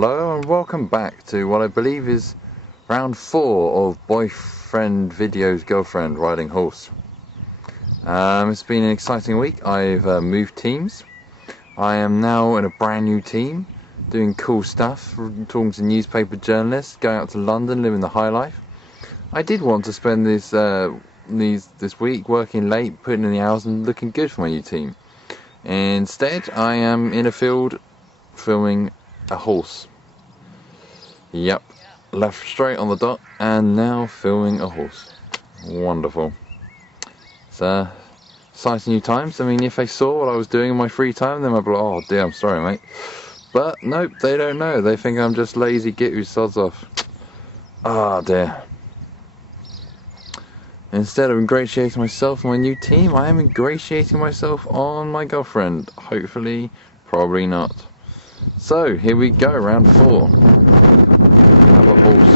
Hello and welcome back to what I believe is round 4 of boyfriend videos girlfriend riding horse. It's been an exciting week. I've moved teams. I am now in a brand new team, doing cool stuff, talking to newspaper journalists, going out to London, living the high life. I did want to spend this week working late, putting in the hours and looking good for my new team. Instead, I am in a field filming a horse. Yep, left straight on the dot and now filming a horse. Wonderful. It's exciting new times. I mean, if they saw what I was doing in my free time, they might be like, oh dear, I'm sorry mate. But nope, they don't know. They think I'm just lazy git who sods off. Ah dear. Instead of ingratiating myself on my new team, I am ingratiating myself on my girlfriend. Hopefully, probably not. So, here we go, round 4. We have a horse.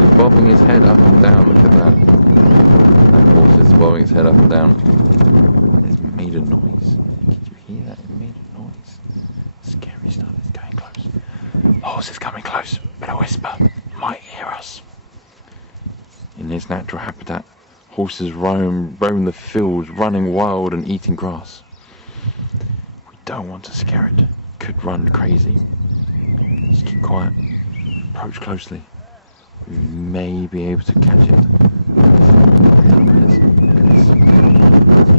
He's bobbing his head up and down, look at that. That horse is bobbing his head up and down. It's made a noise. Did you hear that? It made a noise. Scary stuff is going close. The horse is coming close, but a whisper might hear us. In his natural habitat, horses roam the fields, running wild and eating grass. We don't want to scare it. Could run crazy. Just keep quiet. Approach closely. We may be able to catch it.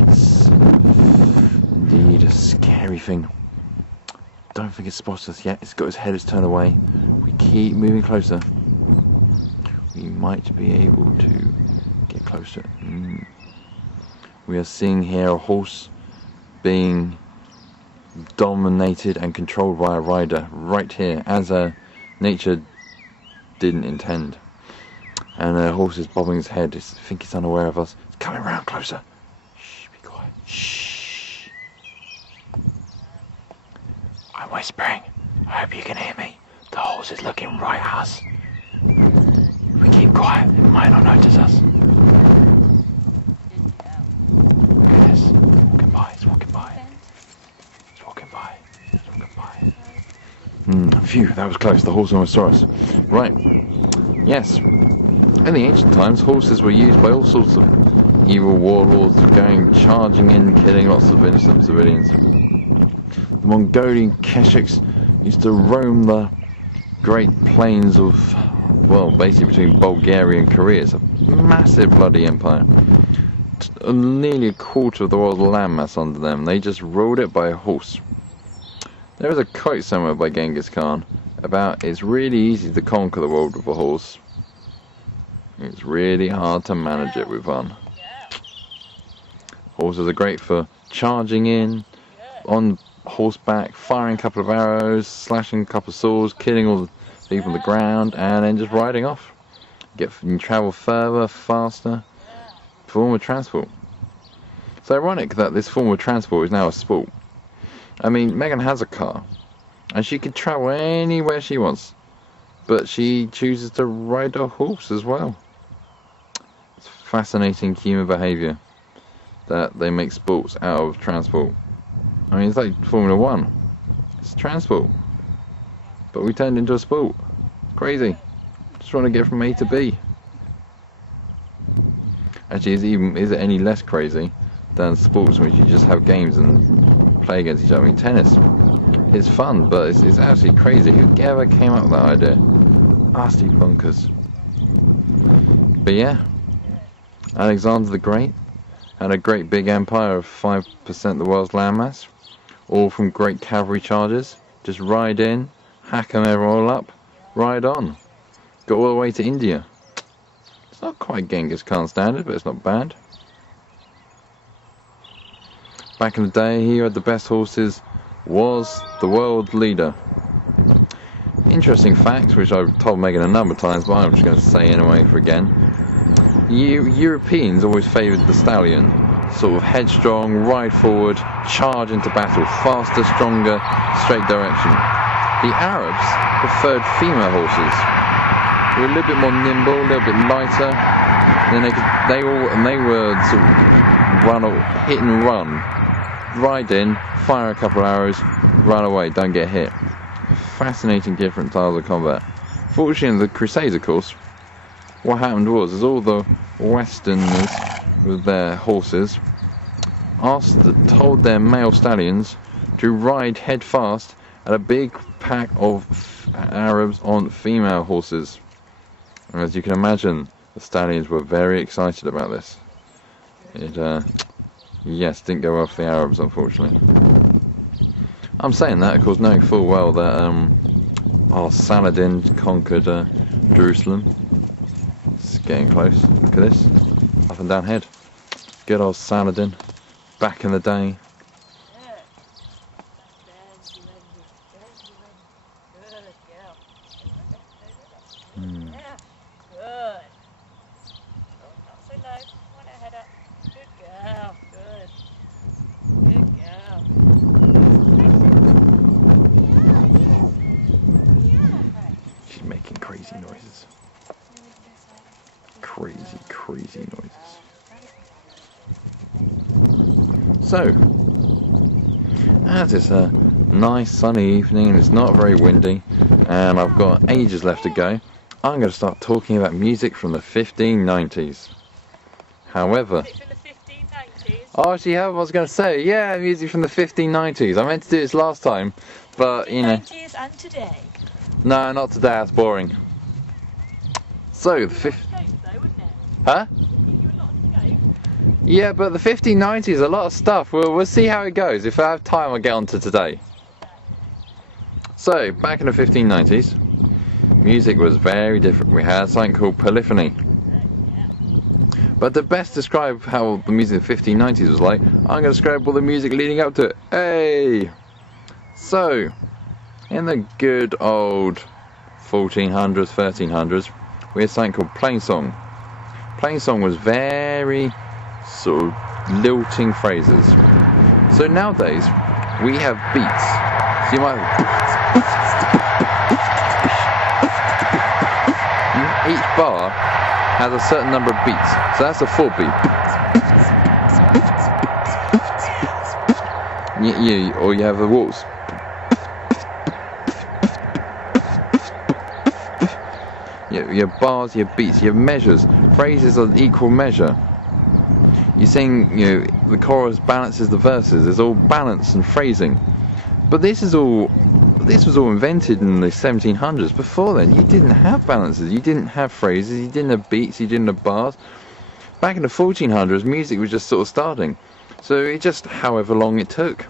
It's indeed a scary thing. Don't think it's spotted us yet. It's got its head turned away. We keep moving closer. We might be able to get closer. We are seeing here a horse being dominated and controlled by a rider right here, as nature didn't intend. And the horse is bobbing his head. I think it's unaware of us. It's coming round closer. Shh, be quiet. Shh. I'm whispering. I hope you can hear me. The horse is looking right at us. If we keep quiet, it might not notice us. Yes, walking by. It's walking by. Phew, that was close. The horse almost saw us. Right. Yes. In the ancient times, horses were used by all sorts of evil warlords, charging in, killing lots of innocent civilians. The Mongolian Keshiks used to roam the great plains of, well, basically between Bulgaria and Korea. It's a massive bloody empire. Nearly a quarter of the world's landmass under them. They just ruled it by a horse. There is a quote somewhere by Genghis Khan about it's really easy to conquer the world with a horse. It's really hard to manage it with one. Horses are great for charging in, on horseback, firing a couple of arrows, slashing a couple of swords, killing all the people on the ground, and then just riding off. You can travel further, faster. Form of transport. It's ironic that this form of transport is now a sport. I mean, Megan has a car, and she can travel anywhere she wants, but she chooses to ride a horse as well. It's fascinating human behaviour that they make sports out of transport. I mean, it's like Formula 1. It's transport, but we turned it into a sport. Crazy. Just trying to get from A to B. Actually, is it any less crazy than sports in which you just have games and play against each other? I mean, tennis is fun, but it's actually crazy. Who ever came up with that idea? Nasty bonkers. But yeah, Alexander the Great had a great big empire of 5% of the world's landmass, all from great cavalry charges. Just ride in, hack them all up, ride on. Got all the way to India. It's not quite Genghis Khan standard, but it's not bad. Back in the day, he who had the best horses was the world leader. Interesting fact, which I've told Megan a number of times, but I'm just going to say anyway for again. Europeans always favoured the stallion. Sort of headstrong, ride forward, charge into battle, faster, stronger, straight direction. The Arabs preferred female horses. They were a little bit more nimble, a little bit lighter. Then they were sort of hit and run. Ride in, fire a couple of arrows, run away, don't get hit. fascinating different styles of combat. Fortunately, in the Crusader course, what happened was all the Westerners with their horses told their male stallions to ride head fast at a big pack of Arabs on female horses. And as you can imagine, the stallions were very excited about this. It, yes, didn't go well for the Arabs, unfortunately. I'm saying that, of course, knowing full well that Saladin conquered Jerusalem. It's getting close. Look at this. Up and down head. Good old Saladin. Back in the day. Good. Oh, not so low. Want to head up. Good girl. Good. Good girl. She's making crazy noises. Crazy noises. So, as it's a nice sunny evening and it's not very windy, and I've got ages left to go, I'm going to start talking about music from the 1590s. However, From the 1590s. oh, actually, I was going to say, yeah, music from the 1590s. I meant to do this last time, but you know. 1590s and today. No, not today. That's boring. So, the Scope though, wouldn't it? huh? You a lot of scope. Yeah, but the 1590s, a lot of stuff. We'll see how it goes. If I have time, I'll get on to today. So, back in the 1590s, music was very different. We had something called polyphony. But to best describe how the music in the 1590s was like, I'm going to describe all the music leading up to it. Hey! So, in the good old 1400s, 1300s, we had something called plain song. Plain song was very sort of lilting phrases. So nowadays, we have beats. So you might have each bar has a certain number of beats. So that's a 4-beat. Or you have a waltz. You have bars, you have beats, you have measures. Phrases are equal measure. You sing, the chorus balances the verses. There's all balance and phrasing. But this was all invented in the 1700s. Before then, you didn't have balances, you didn't have phrases, you didn't have beats, you didn't have bars. Back in the 1400s, music was just sort of starting. So it just however long it took.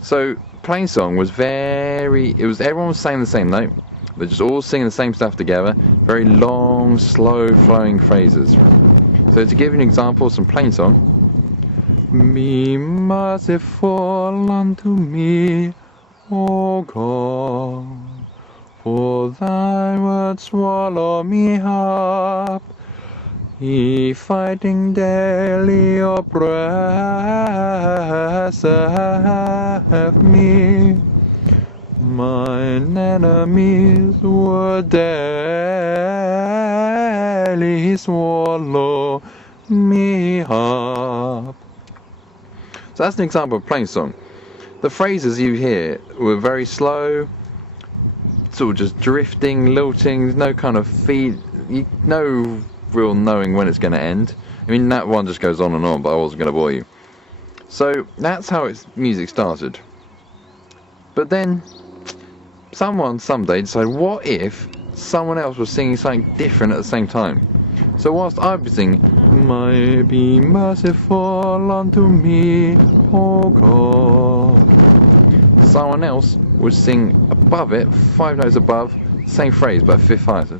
So plain song was everyone was saying the same note. They're just all singing the same stuff together. Very long, slow flowing phrases. So to give you an example of some plain song. Be merciful unto me, O God, for thy word swallow me up. He fighting daily oppresseth me. Mine enemies would daily swallow me up. So that's an example of plain song. The phrases you hear were very slow, sort of just drifting, lilting, no kind of no real knowing when it's going to end. I mean, that one just goes on and on, but I wasn't going to bore you. So that's how its music started. But then someone someday decided, what if someone else was singing something different at the same time? So whilst I was singing, "My be merciful unto me, O God," someone else would sing above it, 5 notes above, same phrase but 5th higher. So,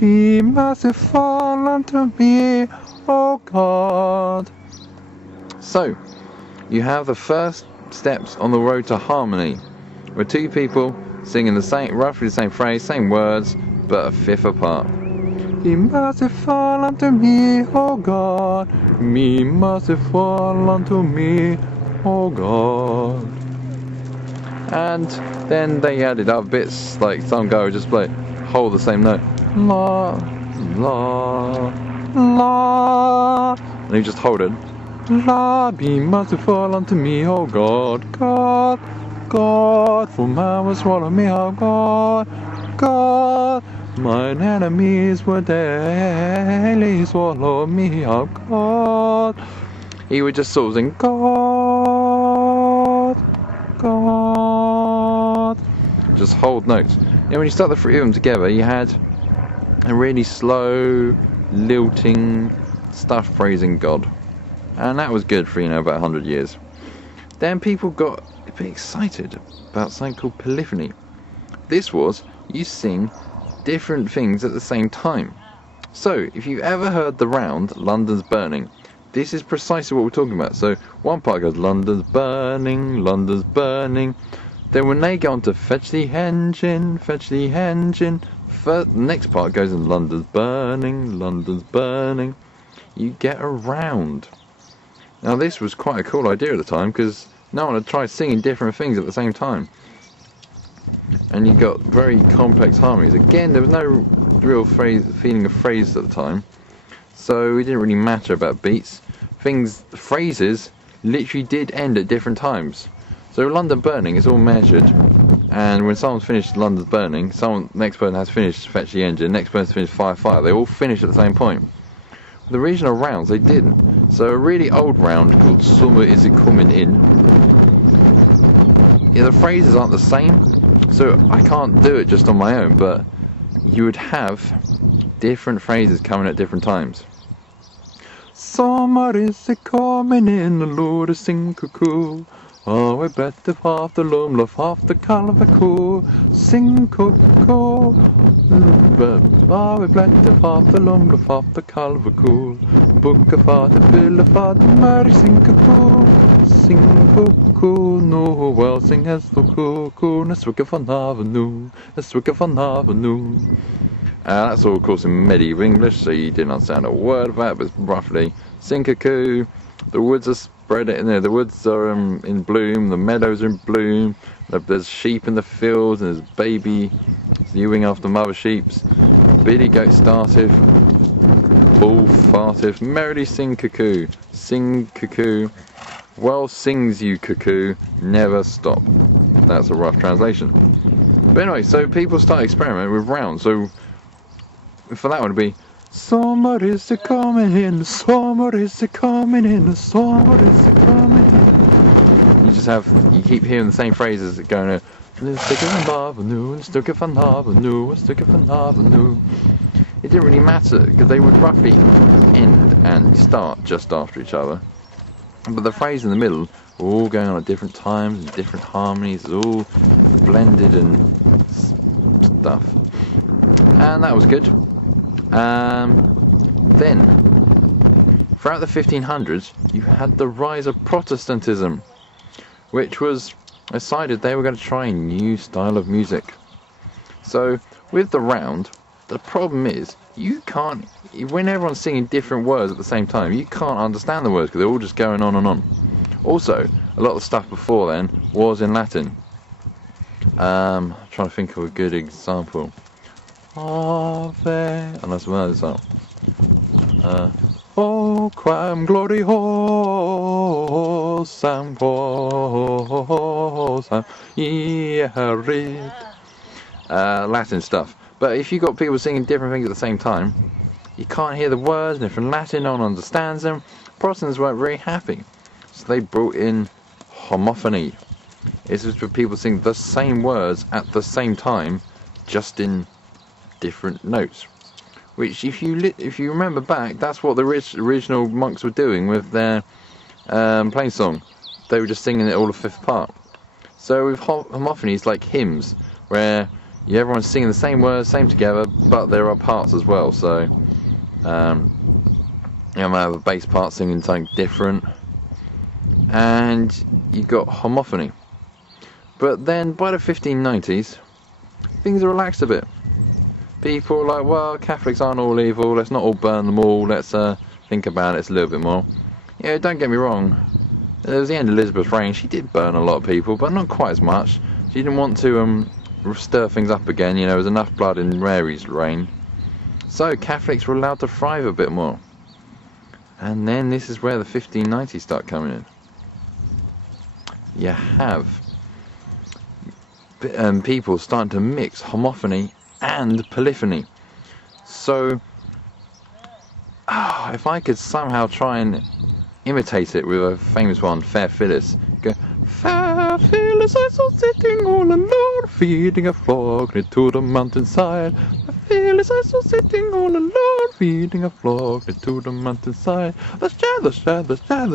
be merciful unto me, O God. So you have the first steps on the road to harmony, where two people singing roughly the same phrase, same words, but a 5th apart. Be merciful unto me, O God. Be merciful unto me, O God. And then they added up bits, like some guy would just hold the same note. La, la, la. And he just hold it. La, be merciful unto me, O God, God. God, for man will swallow me up, God, God. Mine enemies will daily swallow me up, God. He would just sort of sing, God, God. Just hold notes. And when you start the three of them together, you had a really slow, lilting stuff praising God. And that was good for, about 100 years. Then people got a bit excited about something called polyphony. This was, you sing different things at the same time. So, if you've ever heard the round, London's Burning, this is precisely what we're talking about. So, one part goes, London's burning, London's burning. Then when they go on to fetch the engine, the next part goes in London's burning, London's burning. You get a round. Now this was quite a cool idea at the time because no one had tried singing different things at the same time. And you got very complex harmonies. Again, there was no real feeling of phrase at the time. So it didn't really matter about beats. Phrases literally did end at different times. So London Burning is all measured, and when someone's finished London's Burning, next person has finished Fetch the Engine, next person finished Fire Fire. They all finish at the same point. The regional rounds, they didn't. So a really old round called Summer Is It Coming In, the phrases aren't the same, so I can't do it just on my own, but you would have different phrases coming at different times. Summer is it coming in, the Lord is sing cuckoo. Oh, we better half the lumlaf, half the calvacool, sing cuckoo. Oh, we better half the lumlaf, half the calvacool. Book of art, a bill of art, Mary sing cuckoo. Sing cuckoo, no, well, sing as the cuckoo, let's look van avenue, let's look van avenue. That's all, of course, in medieval English, so you didn't understand a word of that, but roughly, sing cuckoo, the woods are spread, the woods are in bloom, the meadows are in bloom, there's sheep in the fields, and there's baby ewing after mother sheeps, billy goat starteth, bull farteth, merrily sing cuckoo, well sings you cuckoo, never stop. That's a rough translation. But anyway, so people start experimenting with rounds, so for that one it'd be summer is coming in, summer is coming in, summer is coming in. You keep hearing the same phrases going, let's stick it on avenue, let's stick it on avenue, let's stick it on avenue. It didn't really matter because they would roughly end and start just after each other. But the phrase in the middle were all going on at different times and different harmonies, all blended and stuff. And that was good. Then, throughout the 1500s, you had the rise of Protestantism, which was decided they were going to try a new style of music. So, with the round, the problem is, you can't, when everyone's singing different words at the same time, you can't understand the words because they're all just going on and on. Also, a lot of the stuff before then was in Latin. I'm trying to think of a good example. Ave, unless one of those O quam gloriosam posam ierit. Latin stuff. But if you've got people singing different things at the same time, you can't hear the words, and if in Latin no one understands them, Protestants weren't very happy. So they brought in homophony. This is for people sing the same words at the same time, just in different notes. Which, if you remember back, that's what the original monks were doing with their plain song. They were just singing it all a fifth part. So with homophony, it's like hymns, where everyone's singing the same words, same together, but there are parts as well. So you might have a bass part singing something different, and you got homophony. But then by the 1590s, things are relaxed a bit. People are like, well, Catholics aren't all evil, let's not all burn them all, let's think about it a little bit more. Yeah, don't get me wrong, it was the end of Elizabeth's reign, she did burn a lot of people, but not quite as much. She didn't want to stir things up again, there was enough blood in Mary's reign. So Catholics were allowed to thrive a bit more. And then this is where the 1590s start coming in. You have people starting to mix homophony and polyphony. So, if I could somehow try and imitate it with a famous one, Fair Phyllis. Go, Fair Phyllis, I saw sitting all alone, feeding a flock near to the mountainside. Fair Phyllis, I saw sitting all alone, feeding a flock near to the mountainside. The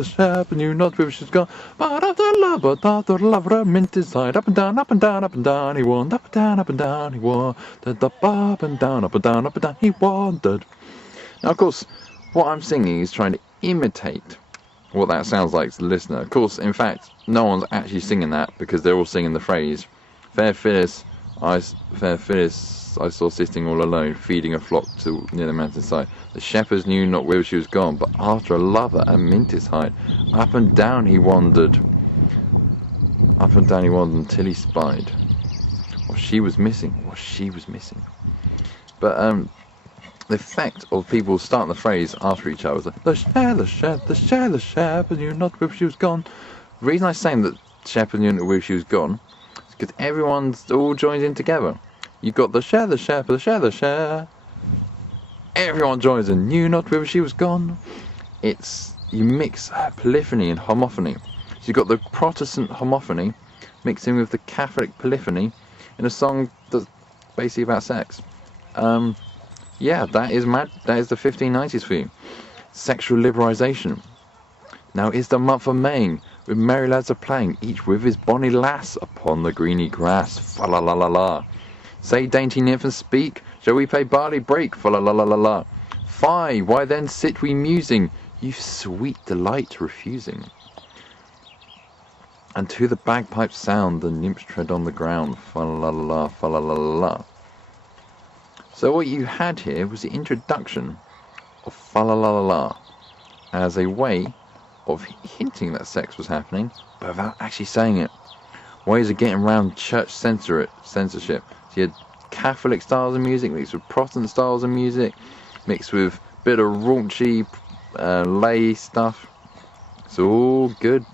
shepherd knew not whither she's gone, but after love, mint inside. Up and down, up and down, up and down, he wandered. Up and down, he wandered. Up and down, up and down, up and down, he wandered. Now, of course, what I'm singing is trying to imitate what that sounds like to the listener. Of course, in fact, no one's actually singing that because they're all singing the phrase, Fair Phyllis, I saw sitting all alone, feeding a flock near the mountainside. The shepherds knew not whither she was gone, but after a lover a mint is hide. Up and down he wandered. Up and down he wandered until he spied what she was missing. But the effect of people starting the phrase after each other was like, the shepherd knew not whither she was gone. The reason I'm saying that shepherd knew not whither she was gone is because everyone's all joined in together. You've got the shepherd. Everyone joins in, knew not whither she was gone. You mix polyphony and homophony. So you've got the Protestant homophony mixing with the Catholic polyphony in a song that's basically about sex. Yeah, that is mad. That is the 1590s for you. Sexual liberalisation. Now is the month of May, with merry lads are playing, each with his bonny lass upon the greeny grass. Fa la la la la. Say, dainty nymph, and speak. Shall we play barley break? Fa la la la la la. Fie, why then sit we musing? You sweet delight refusing. And to the bagpipe sound, the nymphs tread on the ground. Fa la la la, fa la la la la. So what you had here was the introduction of fa la la la la as a way of hinting that sex was happening, but without actually saying it. Ways of getting around church censorship. So you had Catholic styles of music mixed with Protestant styles of music, mixed with a bit of raunchy lay stuff. It's all good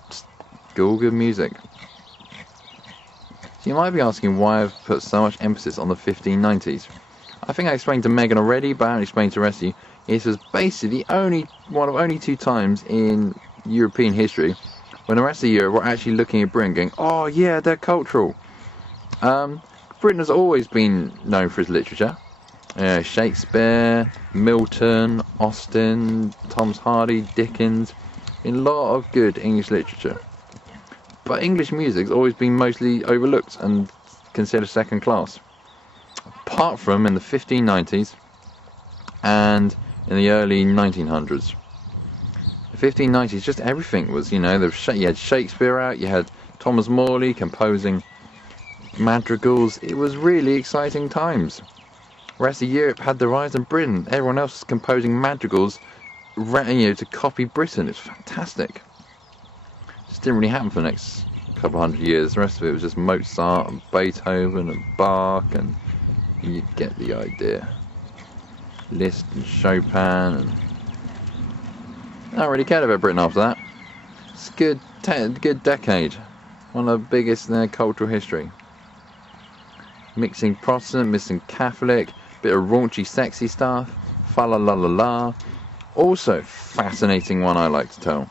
music. So you might be asking why I've put so much emphasis on the 1590s. I think I explained to Megan already, but I haven't explained to the rest of you. It was basically one of only two times in European history when the rest of Europe were actually looking at Britain going, oh yeah, they're cultural. Britain has always been known for its literature. Shakespeare, Milton, Austen, Thomas Hardy, Dickens. A lot of good English literature. But English music's always been mostly overlooked and considered second class. Apart from in the 1590s and in the early 1900s. The 1590s, just everything was, you had Shakespeare out, you had Thomas Morley composing madrigals. It was really exciting times. The rest of Europe had the rise in Britain. Everyone else was composing madrigals, to copy Britain. It's fantastic. Just didn't really happen for the next couple hundred years. The rest of it was just Mozart and Beethoven and Bach, and you get the idea. Liszt and Chopin, and I don't really cared about Britain after that. It's a good decade. One of the biggest in their cultural history. Mixing Protestant, mixing Catholic, bit of raunchy, sexy stuff. Fa la la la la. Also, fascinating one I like to tell.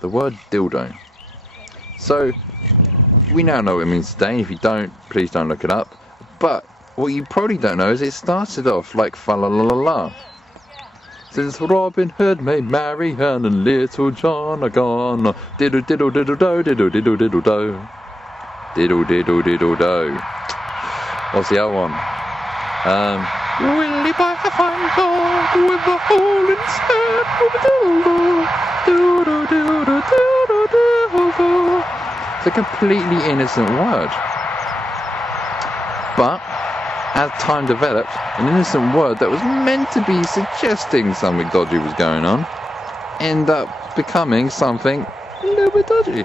The word dildo. So, we now know what it means today. If you don't, please don't look it up. But what you probably don't know is it started off like fa la la la la. Since Robin Hood may marry her and Little John are gone. Diddle diddle diddle do, diddle diddle diddle do. Diddle diddle diddle do. What's the other one? Willie by a fine dog with a hole in his head. It's a completely innocent word. But as time developed, an innocent word that was meant to be suggesting something dodgy was going on ended up becoming something a little bit dodgy.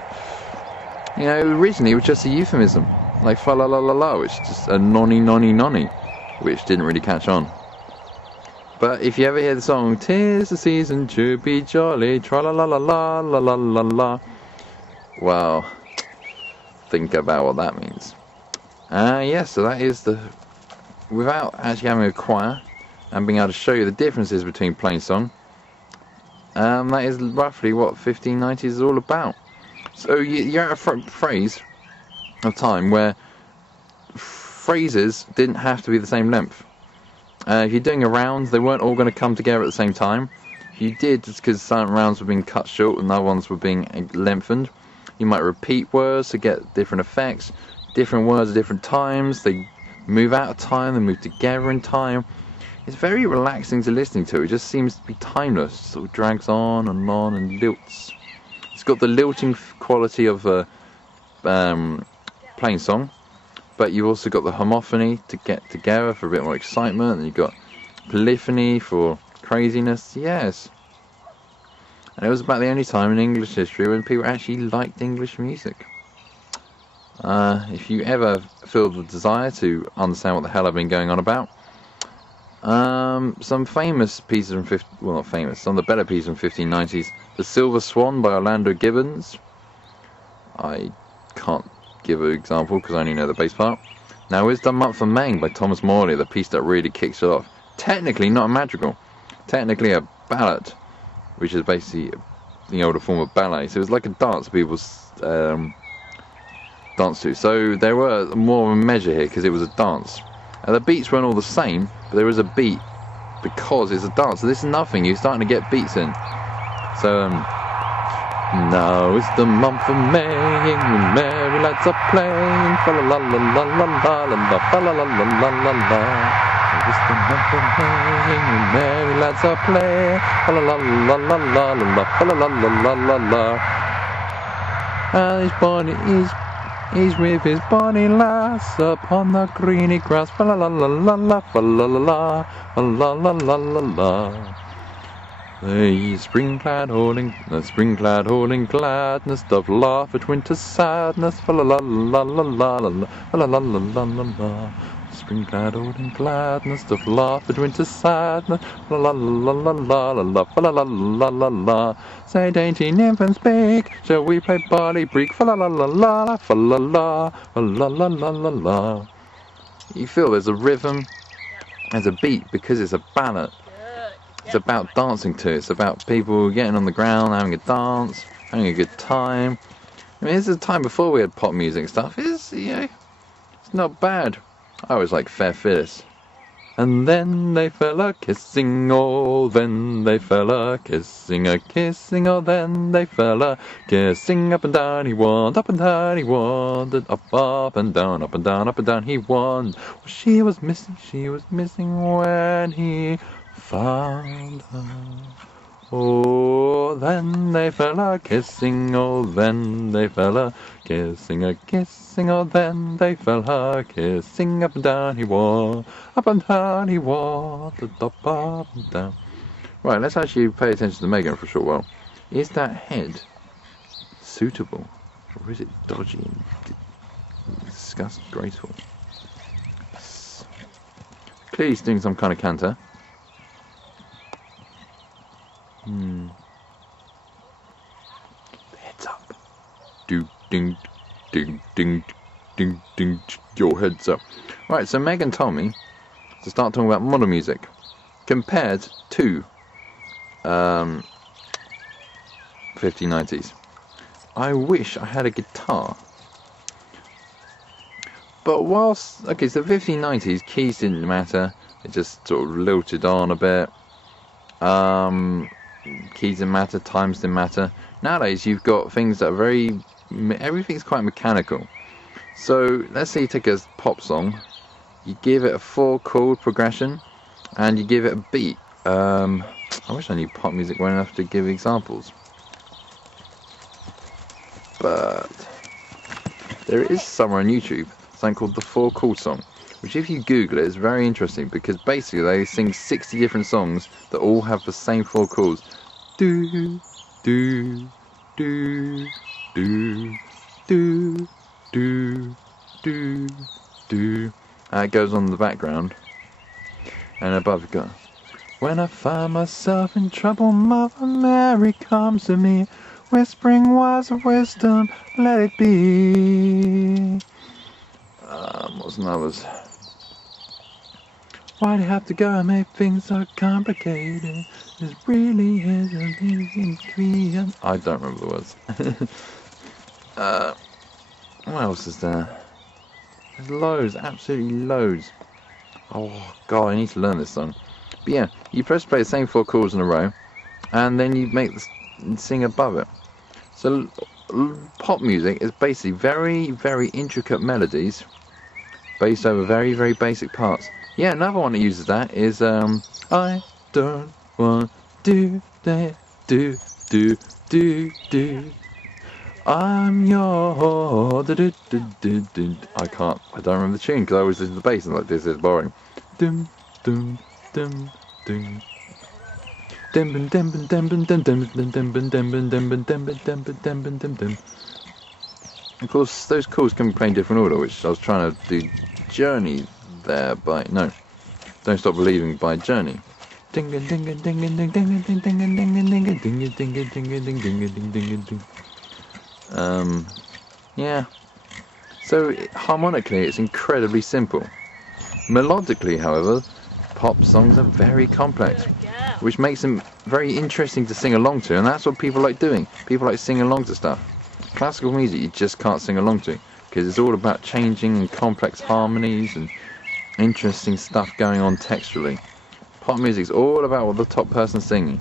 Originally it was just a euphemism, like fa la la la la, which is just a nonny, which didn't really catch on. But if you ever hear the song, 'tis the season to be jolly, tra la la la la la la la la, well, think about what that means. Yeah, so that is without actually having a choir and being able to show you the differences between plain song, that is roughly what 1590s is all about. So you're at a phrase of time where phrases didn't have to be the same length. If you're doing a round, they weren't all going to come together at the same time. If you did, it's because certain rounds were being cut short and other ones were being lengthened. You might repeat words to get different effects. Different words at different times. They move out of time, they move together in time. It's very relaxing to listening to. It just seems to be timeless. It sort of drags on and lilts. It's got the lilting quality of a plain song, but you've also got the homophony to get together for a bit more excitement, and you've got polyphony for craziness. Yes. And it was about the only time in English history when people actually liked English music. If you ever feel the desire to understand what the hell I've been going on about, some famous pieces from not famous, some of the better pieces from 1590s. The Silver Swan by Orlando Gibbons. I can't give an example because I only know the bass part. Now is the Month of May by Thomas Morley, the piece that really kicks it off. Technically not a madrigal, technically a ballad, which is basically the older form of ballet. So it was like a dance people dance to. So there were more of a measure here because it was a dance. The beats weren't all the same, but there was a beat because it's a dance. So this is nothing. You're starting to get beats in. So now it's the month of May, and merry lads are playing. Fa la la la la la la la, fa la la la la la la. It's the month of May, and merry lads are playing. Fa la la la la la la, fa la la la la la. And his bonny he's with his bonny lass upon the greeny grass. Fa la la la la la, fa la la la, fa la la la la la. The spring-clad holding gladness doth laugh at winter's sadness. Fa la la la la la la, fa la la la la la la. Spring-clad holding gladness doth laugh at winter's sadness. Fa la la la la la la, fa la la la la la. Say dainty nymph and speak, shall we play barley break? Fa la la la la, fa la la, fa la la la la la. You feel there's a rhythm, there's a beat because it's a ballad. It's about dancing to it. It's about people getting on the ground, having a dance, having a good time. I mean, this is a time before we had pop music and stuff. It's not bad. I always like Fair Phyllis. And then they fell a kissing, oh, then they fell a kissing, oh, then they fell a kissing. Up and down he wandered, up and down he wandered, up and down, up and down, up and down he wandered. Well, she was missing when he found her. Oh, then they fell a kissing, oh, then they fell a kissing, oh, then they fell a kissing. Up and down he walked, up and down he walked, up and down. Right, let's actually pay attention to Megan for a short while. Is that head suitable, or is it dodgy and disgusting, graceful? Clearly he's doing some kind of canter. Heads up. Do ding ding ding ding ding. Your heads up. Right, so Megan told me to start talking about modern music compared to 1590s. I wish I had a guitar. But whilst so 1590s keys didn't matter. It just sort of lilted on a bit. Keys didn't matter, times didn't matter. Nowadays you've got things that are everything's quite mechanical. So let's say you take a pop song, you give it a 4-chord progression, and you give it a beat. I wish I knew pop music well enough to give examples. But there is somewhere on YouTube something called the 4-chord song, which if you Google it is very interesting because basically they sing 60 different songs that all have the same 4 chords. Do, do, do, do, do, do, do, do. And it goes on in the background. And above you've got, when I find myself in trouble, Mother Mary comes to me, whispering words of wisdom, let it be. What's What's another's? Why do you have to go and make things so complicated? This really is an ingredient. I don't remember the words. What else is there? There's loads, absolutely loads. Oh god, I need to learn this song. But yeah, you press play the same 4 chords in a row, and then you make sing above it. So pop music is basically very, very intricate melodies based over very, very basic parts. Yeah, another one that uses that is I don't want to do. I'm your I don't remember the tune because I always listen to the bass and like this is boring. Dum dum dum dum. Of course, those chords can be played in different order, which I was trying to do Journey there by no, Don't Stop Believing by Journey. Yeah. So harmonically, it's incredibly simple. Melodically, however, pop songs are very complex, which makes them very interesting to sing along to, and that's what people like doing. People like singing along to stuff. Classical music you just can't sing along to, because it's all about changing and complex harmonies and interesting stuff going on texturally. Pop music's all about what the top person's singing.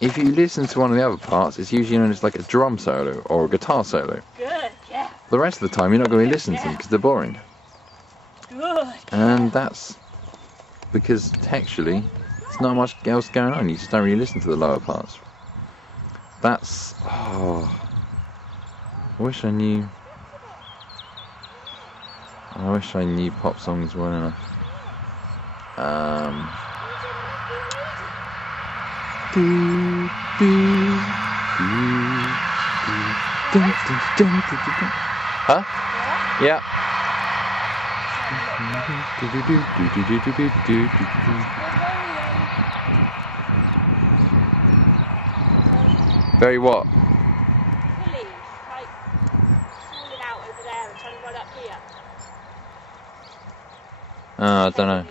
If you listen to one of the other parts, it's usually known as like a drum solo or a guitar solo. Good, yeah. The rest of the time you're not going to be listening to them because they're boring. Good. And that's because textually there's not much else going on, you just don't really listen to the lower parts. That's... oh... I wish I knew pop songs well enough. Huh? Yeah. Very what? Pulleys, like falling out over there and trying to run up here. I don't know.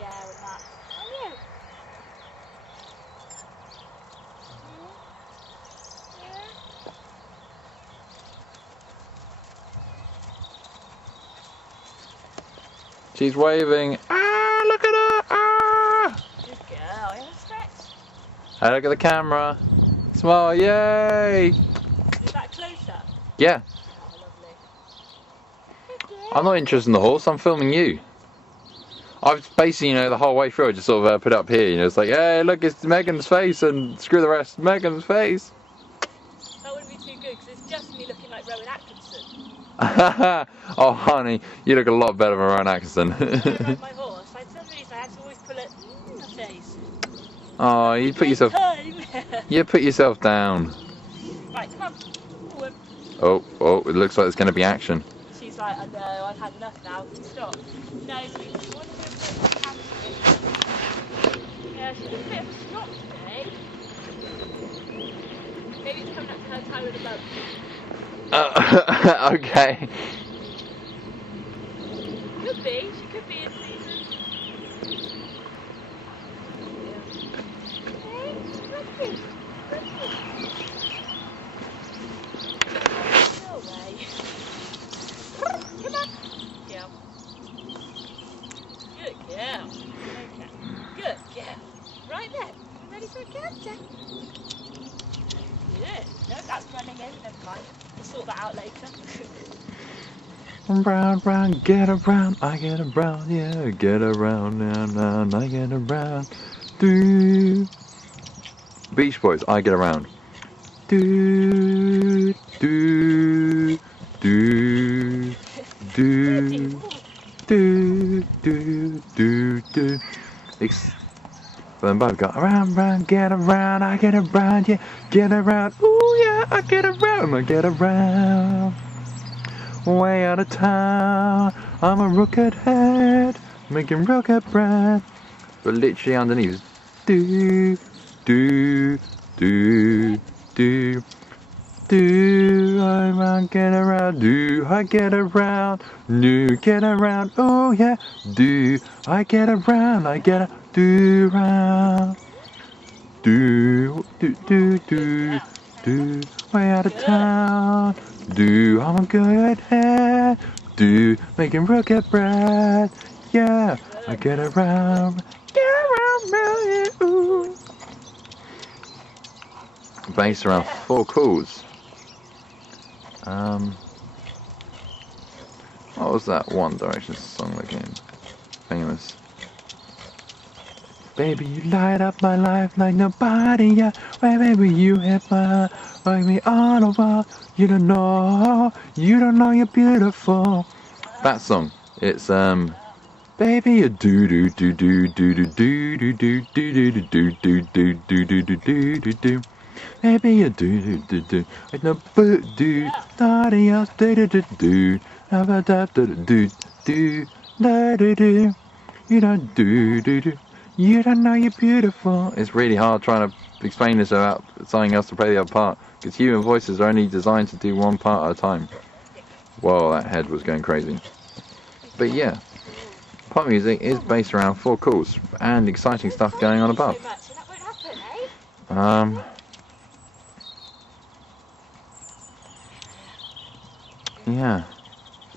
She's waving. Ah, look at her. Ah. Good girl. You have a stretch. Hey, look at the camera. Smile, yay. Is that closer? Yeah. Oh, lovely. I'm not interested in the horse, I'm filming you. I've basically, the whole way through I just sort of put it up here, it's like, hey, look, it's Megan's face and screw the rest, Megan's face. That wouldn't be too good because it's just me looking like Rowan Atkinson. Oh, honey, you look a lot better than Rowan Atkinson. Like my horse. For some reason I had to always pull it in the face. Oh, you put yourself... you put yourself down. Right, come on. Forward. Oh, it looks like there's going to be action. She's like, I know, I've had enough now. Stop. No, sweetie, you want to go for a hamstring? Yeah, she's a bit of a strop today. Maybe it's coming up to her time with a bump. Okay. Could be. She could be in season. No way. Come on. Girl. Good girl. Okay. Good girl. Right there. You ready for a canter? Good. No, that's running in. Never mind. We'll sort that out later. Round, round, get around, I get around, yeah, get around, now, I get around. Do. Beach Boys, I get around. Do, do, do, do, do, do, do. Then both go around, round, get around, I get around, yeah, get around, ooh yeah, I get around, way out of town, I'm a rocket head, making rocket bread. But literally underneath is do, do, do, do. Do I get around? Do I get around? Do get around? Oh yeah. Do I get around? I get a do round. Do way out of town. Do I'm good at do making rocket bread. Yeah, I get around million. Ooh. Bass around 4 chords. What was that One Direction song again? Famous. Baby, you light up my life like nobody, yeah. Why, baby, you hit my heart, like me all over. You don't know you're beautiful. That song, it's baby, you do do do do do do do do do do do do do do do do do do do. Baby, you do do do. Like no boot do, nobody else do do do do. Do do do do do. You don't do do do. You don't know you're beautiful. It's really hard trying to explain this without something else to play the other part, because human voices are only designed to do one part at a time. Whoa, that head was going crazy. But yeah, pop music is based around 4 chords and exciting stuff going on above. Yeah.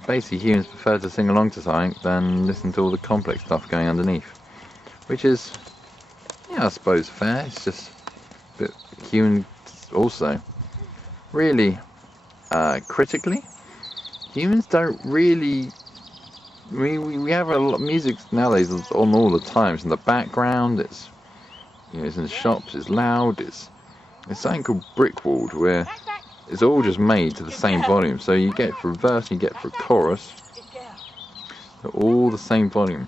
Basically, humans prefer to sing along to something than listen to all the complex stuff going underneath. Which is, yeah, I suppose fair. It's just a bit human also. Really, critically, humans don't really... We have a lot of music nowadays on all the time. It's in the background, it's, you know, it's in the shops, it's loud, it's something called brickwalled, where it's all just made to the same volume. So you get for a verse and you get for a chorus, they're all the same volume.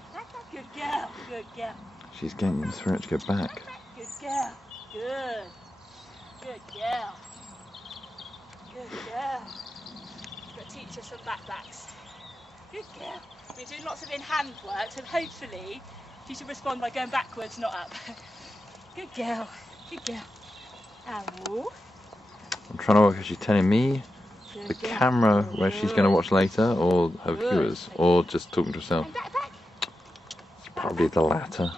She's getting the throat to go back. Good girl. Good. Good girl. Good girl. Got to teach her some backbacks. Good girl. We're doing lots of in-hand work, so hopefully she should respond by going backwards, not up. Good girl. Good girl. Ow. I'm trying to work if she's telling me the camera where she's going to watch later, or her viewers, or just talking to herself. Probably the latter.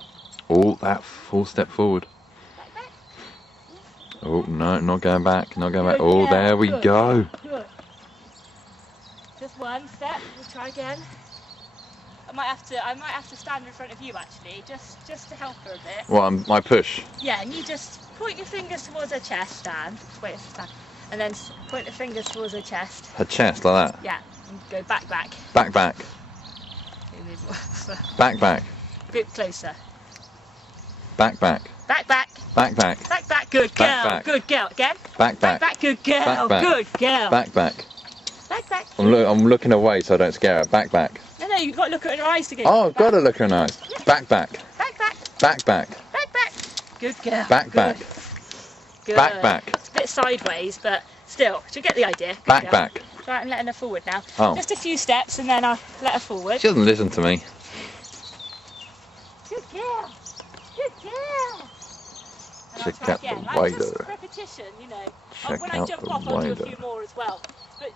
Oh, that full step forward. Oh, no, not going back, not going back. Oh, there we go. Good. Just one step, we'll try again. I might have to stand in front of you actually, just to help her a bit. Well, my push. Yeah, and you just point your fingers towards her chest, stand. Just wait for stand. And then point the fingers towards her chest. Her chest, like that? Yeah, and go back. Back. Back. Back. A bit closer. Back. Back. Good girl. Back. Good girl. Again. Back. Good girl. Back. Good girl. Back. Back. I'm looking away so I don't scare her. Back. No, you've got to look at her eyes to go. Oh, I've got to look her in the eyes. Back. Back. Good girl. Back. Good. Back. It's a bit sideways, but still, she'll get the idea. Good Back. girl. Right, I'm letting her forward now. Oh. Just a few steps and then I'll let her forward. She doesn't listen to me. Good girl. Check out the Like just wider. repetition, you know. Check When I out jump the off, I'll do a wider. few more as well. But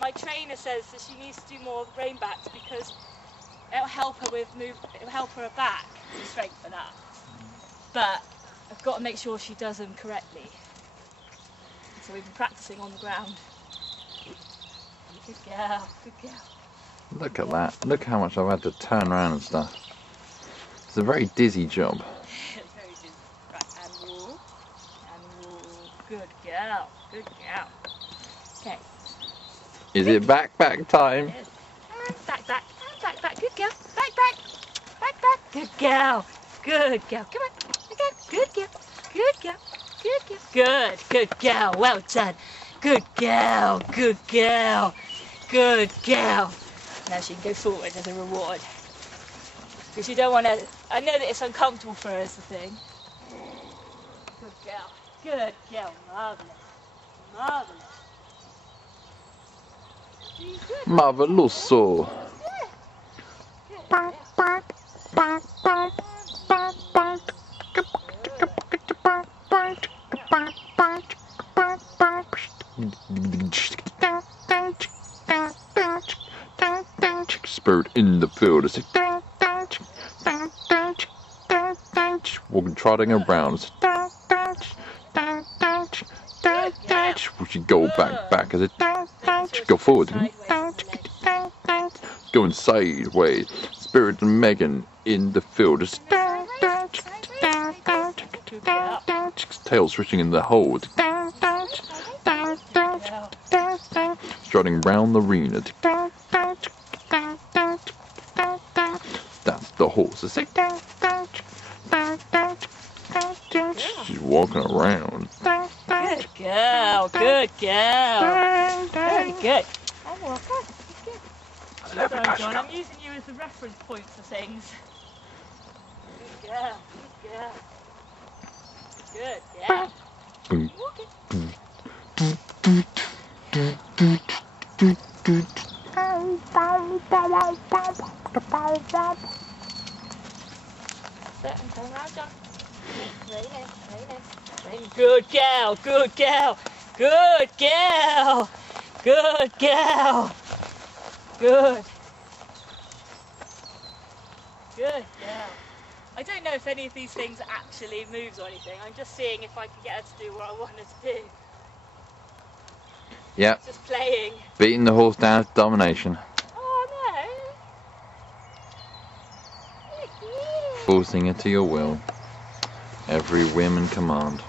my trainer says that she needs to do more rainbacks because it'll help her back to strengthen up. But I've got to make sure she does them correctly. So we've been practicing on the ground. Good girl. Look at that. Look how much I've had to turn around and stuff. It's a very dizzy job. It's very good. Right, and wall. Good girl. Okay. Is it back time? Yes. Back. Good girl. Back. Good girl. Come on. Again. Good girl. Good girl. Well done. Good girl. Now she can go forward as a reward. Because you don't want to... I know that it's uncomfortable for her as the thing. Good girl. Marvellous. Marveloso. Spirit in the field. Walking, trotting around. We should go back as it. Go forward. Going sideways. Spirit and Megan in the field. Tail switching in the hole. Strutting round the arena. That's the horse. She's walking around. Good girl, good girl. Very good. Oh, well, good. Sorry, John, I'm using you as the reference point for things. Good girl, good girl. Good girl. Walking. Turn around, John. Good girl, good girl, good girl, good girl, good. Good girl. I don't know if any of these things actually moves or anything. I'm just seeing if I can get her to do what I want her to do. Yep. Just playing. Beating the horse down to domination. Oh no. Forcing it to your will. Every whim and command.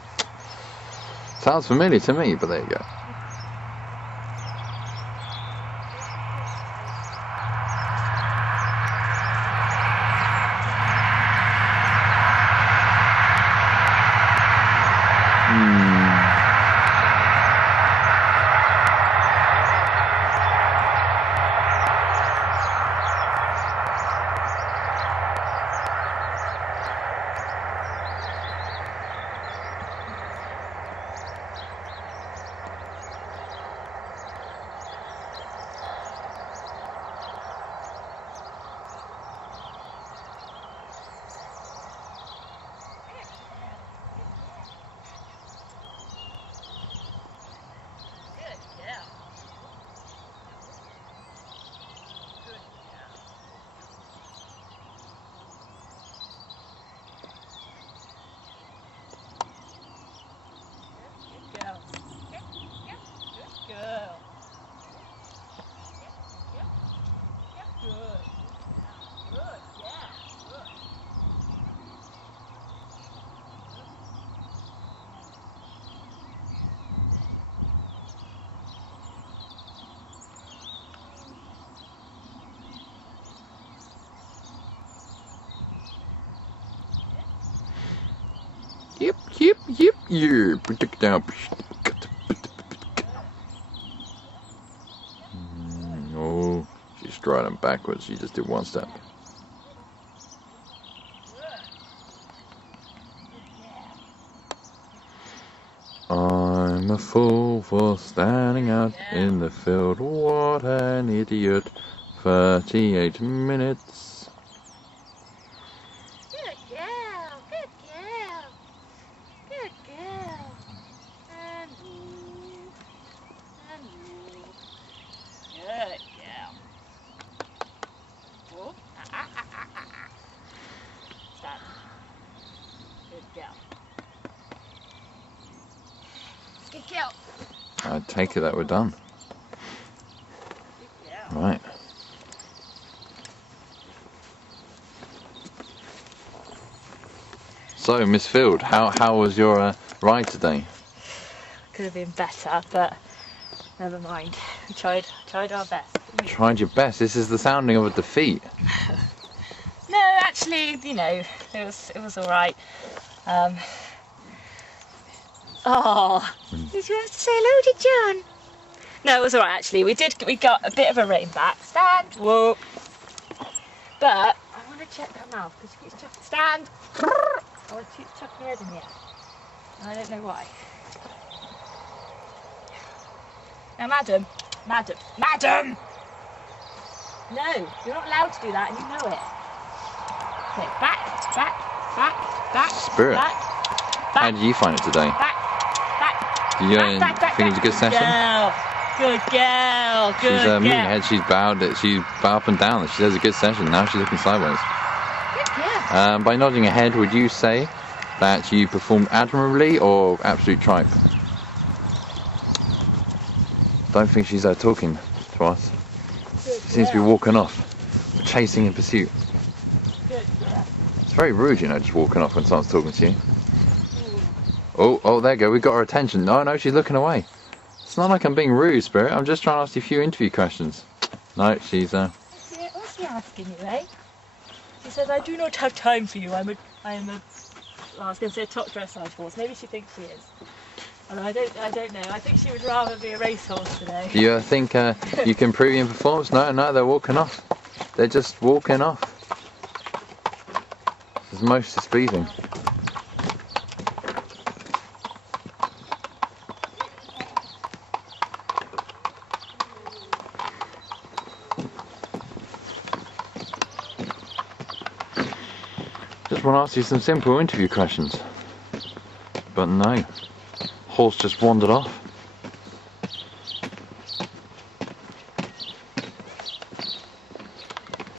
Sounds familiar to me, but there you go. Yep, yeah. Protect down. Oh, she's striding backwards. She just did one step. I'm a fool for standing out in the field. What an idiot. 38 minutes. Good girl, good girl, good girl. And move, and move. Good girl. Whoop. Stand. Good girl. Good girl. I take it that we're done. Good girl. Right. So, Miss Field, how was your ride today? Could have been better, but never mind. We tried our best. Tried your best. This is the sounding of a defeat. No, actually, you know, it was all right. Oh, did you have to say hello to John? No, it was all right actually. We got a bit of a rain back. Stand. Whoop. But I want to check her mouth because she keeps chucking. Stand. I want to chuck her head in here. I don't know why. Now, madam. No, you're not allowed to do that, and you know it. Okay, back. Spirit. Back. How did you find it today? Back. You think it was a good session? Good girl. Good She's girl. moving ahead. She's bowed up and down. She does a good session. Now she's looking sideways. Good girl. By nodding her head, would you say that you performed admirably or absolute tripe? Don't think she's talking to us. She seems to be walking off, chasing in pursuit. Good girl. It's very rude, you know, just walking off when someone's talking to you. Oh, there you go. We got her attention. No, she's looking away. It's not like I'm being rude, Spirit. I'm just trying to ask you a few interview questions. No, she's What's she asking you, eh? She says, I do not have time for you. I was going to say a top dressage horse. Maybe she thinks she is. And I don't know. I think she would rather be a racehorse today. Do you think you can improve your performance? No, they're walking off. They're just walking off. It's most displeasing. Just want to ask you some simple interview questions. But no. Horse just wandered off.